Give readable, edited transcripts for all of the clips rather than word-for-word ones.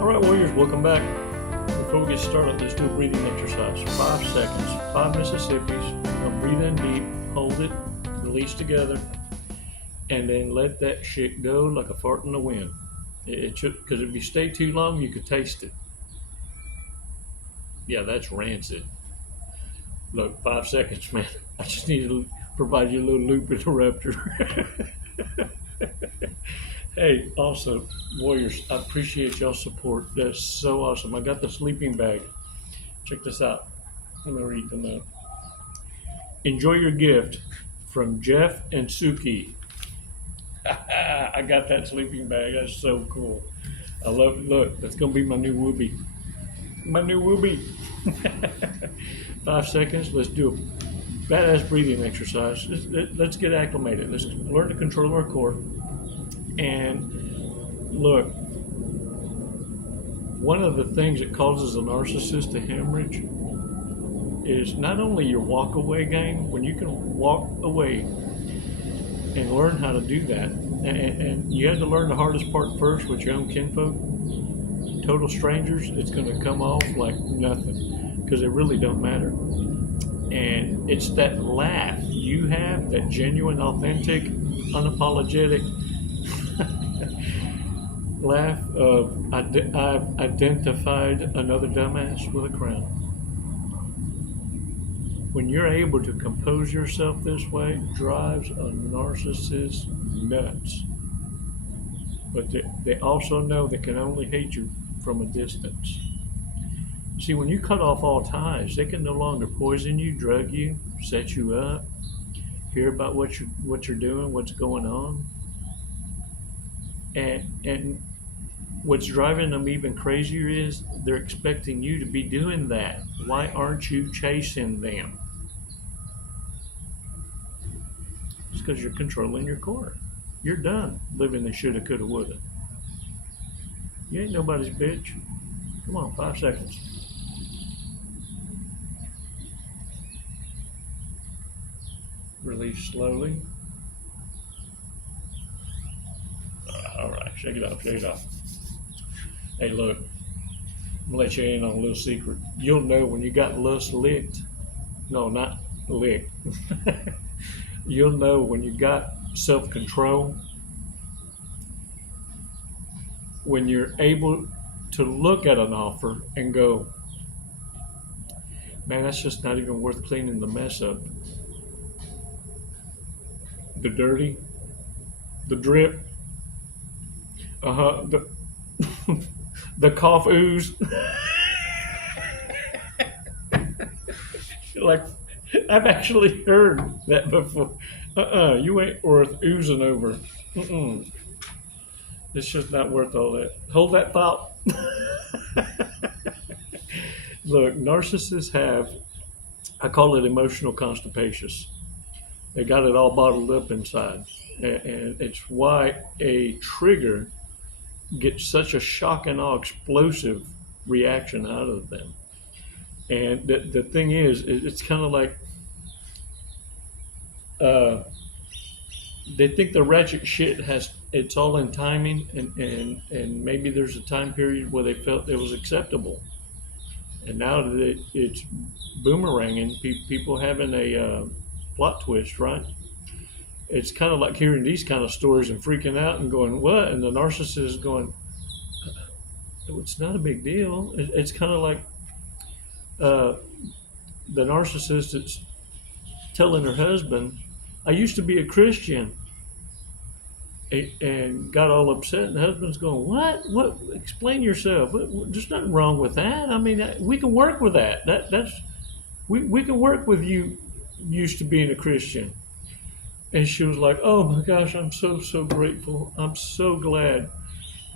Alright, Warriors, welcome back. Before we get started, let's do a breathing exercise. 5 seconds, 5 Mississippis. Now breathe in deep, hold it, release together, and then let that shit go like a fart in the wind. It should, because if you stay too long, you could taste it. Yeah, that's rancid. Look, 5 seconds, man. I just need to provide you a little loop interrupter. Hey, also, Warriors, I appreciate y'all's support. That's so awesome. I got the sleeping bag. Check this out. Let me read the note. Enjoy your gift from Jeff and Suki. I got that sleeping bag. That's so cool. I love it. Look, that's going to be my new whoopee. My new whoopee. 5 seconds. Let's do a badass breathing exercise. Let's get acclimated. Let's learn to control our core. And look, one of the things that causes a narcissist to hemorrhage is not only your walk away game, when you can walk away and learn how to do that. And you have to learn the hardest part first with your own kinfolk. Total strangers, it's going to come off like nothing because they really don't matter. And it's that laugh you have, that genuine, authentic, unapologetic laugh of I've identified another dumbass with a crown. When you're able to compose yourself this way, drives a narcissist nuts. But they also know they can only hate you from a distance. See, when you cut off all ties, they can no longer poison you, drug you, set you up, hear about what you're doing, what's going on. And what's driving them even crazier is they're expecting you to be doing that. Why aren't you chasing them? It's because you're controlling your core. You're done living the shoulda, coulda, woulda. You ain't nobody's bitch. Come on, 5 seconds. Release slowly. All right, shake it off, shake it off. Hey, look, I'm gonna let you in on a little secret. You'll know when you got lust licked. No, not licked. You'll know when you got self-control, when you're able to look at an offer and go, man, that's just not even worth cleaning the mess up. The dirty, the drip, the cough ooze. Like, I've actually heard that before. You ain't worth oozing over. It's just not worth all that. Hold that thought. Look, narcissists have, I call it emotional constipation. They got it all bottled up inside. And it's why a trigger gets such a shock and awe explosive reaction out of them. And the thing is, it's kind of like they think the ratchet shit it's all in timing, and maybe there's a time period where they felt it was acceptable. And now that it's boomeranging, people having a plot twist, right? It's kind of like hearing these kind of stories and freaking out and going, what? And the narcissist is going, it's not a big deal. It's kind of like the narcissist that's telling her husband, I used to be a Christian, and got all upset. And the husband's going, what? Explain yourself. There's nothing wrong with that. I mean, we can work with that. We can work with you used to being a Christian. And she was like, oh my gosh, I'm so grateful. I'm so glad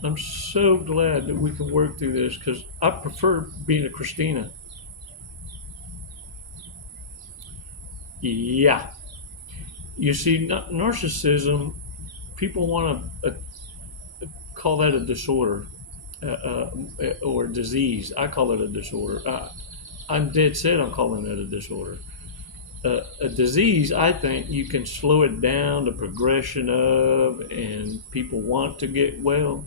that we can work through this, because I prefer being a Christina. Yeah. You see, narcissism, people want to call that a disorder or disease. I call it a disorder. I'm dead set on calling it a disorder. A disease, I think you can slow it down, the progression of, and people want to get well.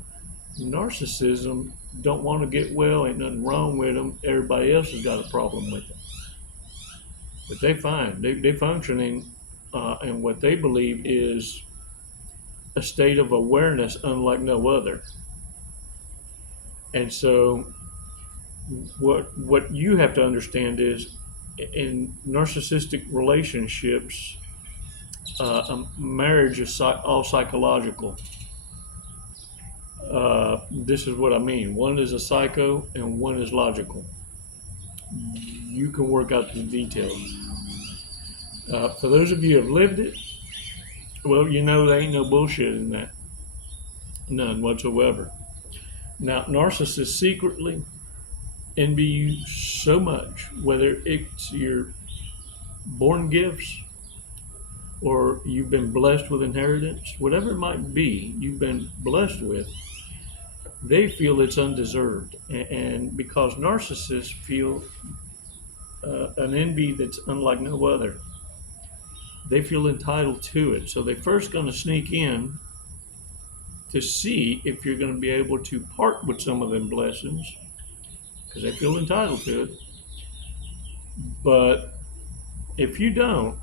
Narcissism, don't want to get well. Ain't nothing wrong with them. Everybody else has got a problem with them. But they fine. They functioning in what they believe is a state of awareness unlike no other. And so what you have to understand is in narcissistic relationships, marriage is all psychological. This is what I mean. One is a psycho and one is logical. You can work out the details. For those of you who have lived it, well, you know there ain't no bullshit in that. None whatsoever. Now, narcissists secretly envy you so much, whether it's your born gifts or you've been blessed with inheritance, whatever it might be you've been blessed with, they feel it's undeserved. And because narcissists feel an envy that's unlike no other, they feel entitled to it. So they're first going to sneak in to see if you're going to be able to part with some of them blessings because they feel entitled to it. But if you don't,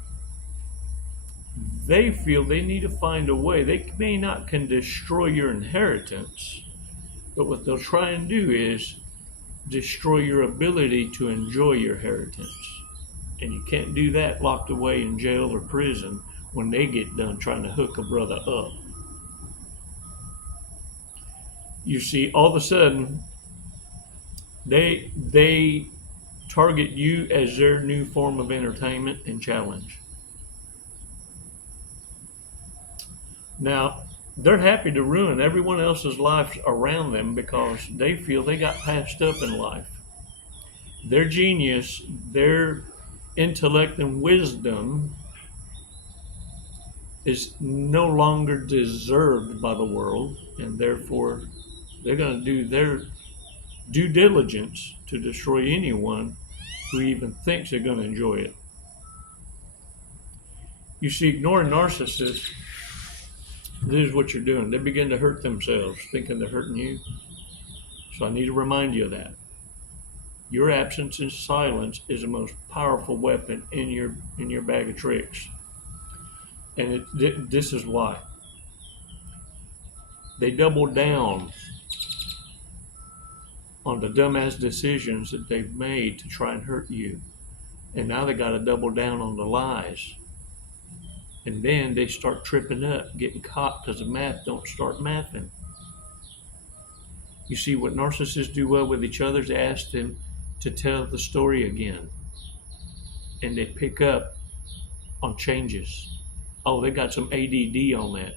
they feel they need to find a way. They may not can destroy your inheritance, but what they'll try and do is destroy your ability to enjoy your inheritance. And you can't do that locked away in jail or prison when they get done trying to hook a brother up. You see, all of a sudden, they target you as their new form of entertainment and challenge. Now, they're happy to ruin everyone else's life around them because they feel they got passed up in life. Their genius, their intellect and wisdom is no longer deserved by the world, and therefore they're going to do their due diligence to destroy anyone who even thinks they're going to enjoy it. You see, ignoring narcissists, this is what you're doing. They begin to hurt themselves, thinking they're hurting you. So I need to remind you of that. Your absence and silence is the most powerful weapon in your bag of tricks. And this is why. They double down on the dumbass decisions that they've made to try and hurt you. And now they got to double down on the lies. And then they start tripping up, getting caught because the math don't start mathing. You see, what narcissists do well with each other is they ask them to tell the story again. And they pick up on changes. Oh, they got some ADD on that.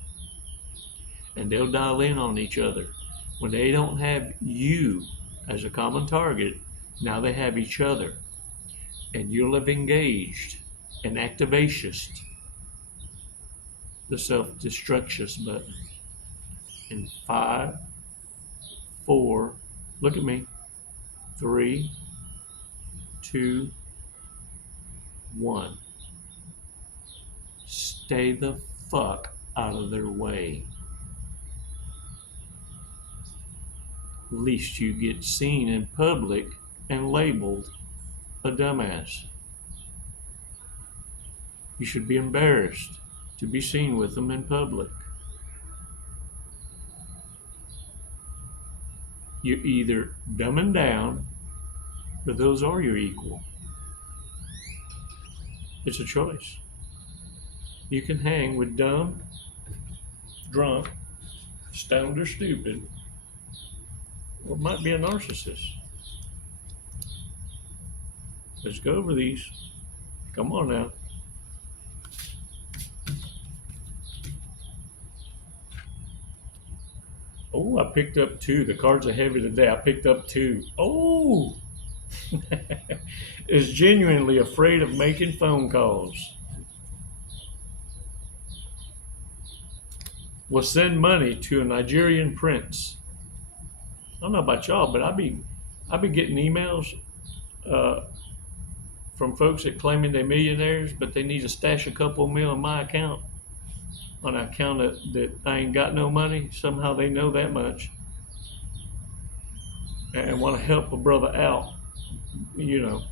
And they'll dial in on each other. When they don't have you as a common target, now they have each other. And you'll have engaged an activationist, the self-destructious button. In 5, 4, look at me, 3, 2, 1. Stay the fuck out of their way. Least you get seen in public and labeled a dumbass. You should be embarrassed to be seen with them in public. You're either dumbing down or those are your equal. It's a choice. You can hang with dumb, drunk, stoned or stupid, or it might be a narcissist. Let's go over these. Come on now. Oh, I picked up 2. The cards are heavy today. I picked up 2. Oh! Is genuinely afraid of making phone calls. Will send money to a Nigerian prince. I don't know about y'all, but I be getting emails from folks that claiming they're millionaires, but they need to stash a couple mil in my account. On an account that I ain't got no money. Somehow they know that much. and want to help a brother out,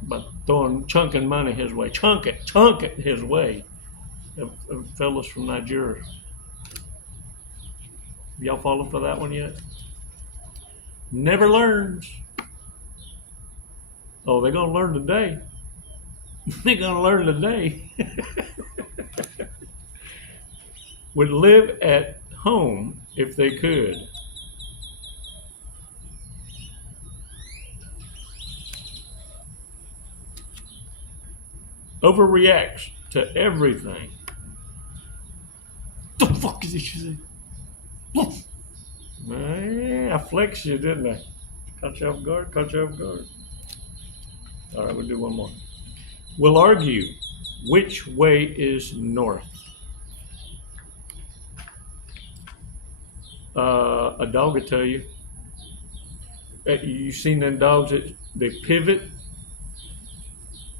by chunking money his way, chunk it his way. Fellas from Nigeria. Y'all falling for that one yet? Never learns. Oh, they're gonna learn today. They're gonna learn today. Would live at home if they could. Overreacts to everything. The fuck is this shit? Man, I flexed you, didn't I? Caught you off guard. All right, we'll do one more. We'll argue which way is north. A dog will tell you. You've seen them dogs that they pivot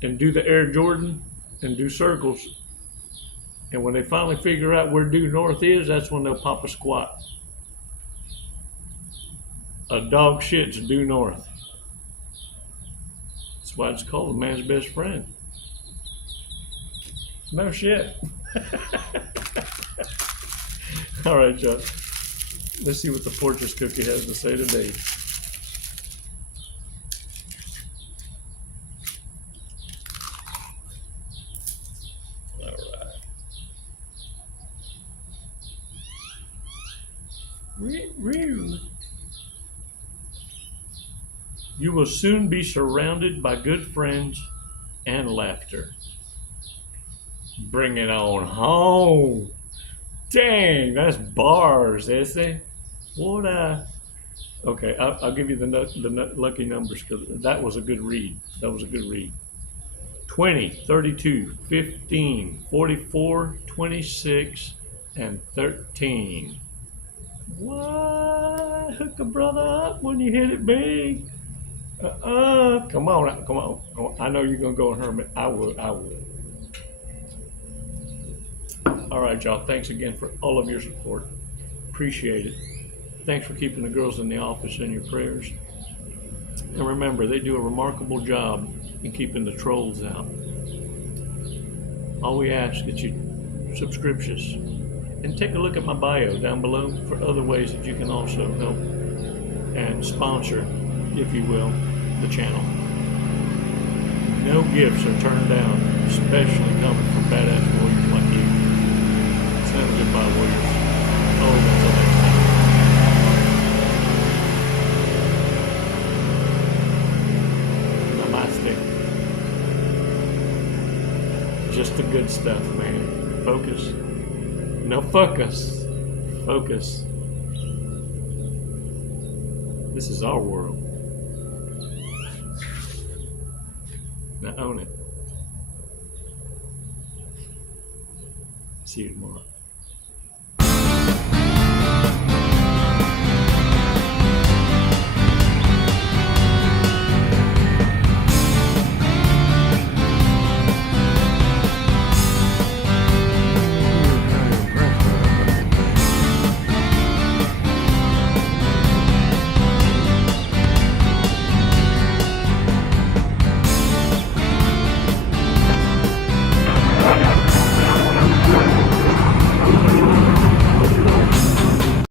and do the Air Jordan and do circles. And when they finally figure out where due north is, that's when they'll pop a squat. A dog shits due north. That's why it's called a man's best friend. No shit. All right, y'all. Let's see what the fortress cookie has to say today. All right. You will soon be surrounded by good friends and laughter. Bring it on home. Dang, that's bars, essay. What Okay, I'll give you the lucky numbers because that was a good read. 20, 32, 15, 44, 26, and 13. What? Hook a brother up when you hit it big. Come on. I know you're going to go hermit. I would. All right, y'all. Thanks again for all of your support. Appreciate it. Thanks for keeping the girls in the office in your prayers. And remember, they do a remarkable job in keeping the trolls out. All we ask is you subscribe us and take a look at my bio down below for other ways that you can also help and sponsor, if you will, the channel. No gifts are turned down, especially coming from badass warriors like you. It's never goodbye, warriors. Oh, until next time. Just the good stuff, man. Focus. No focus. Focus. This is our world. Now own it. See you tomorrow.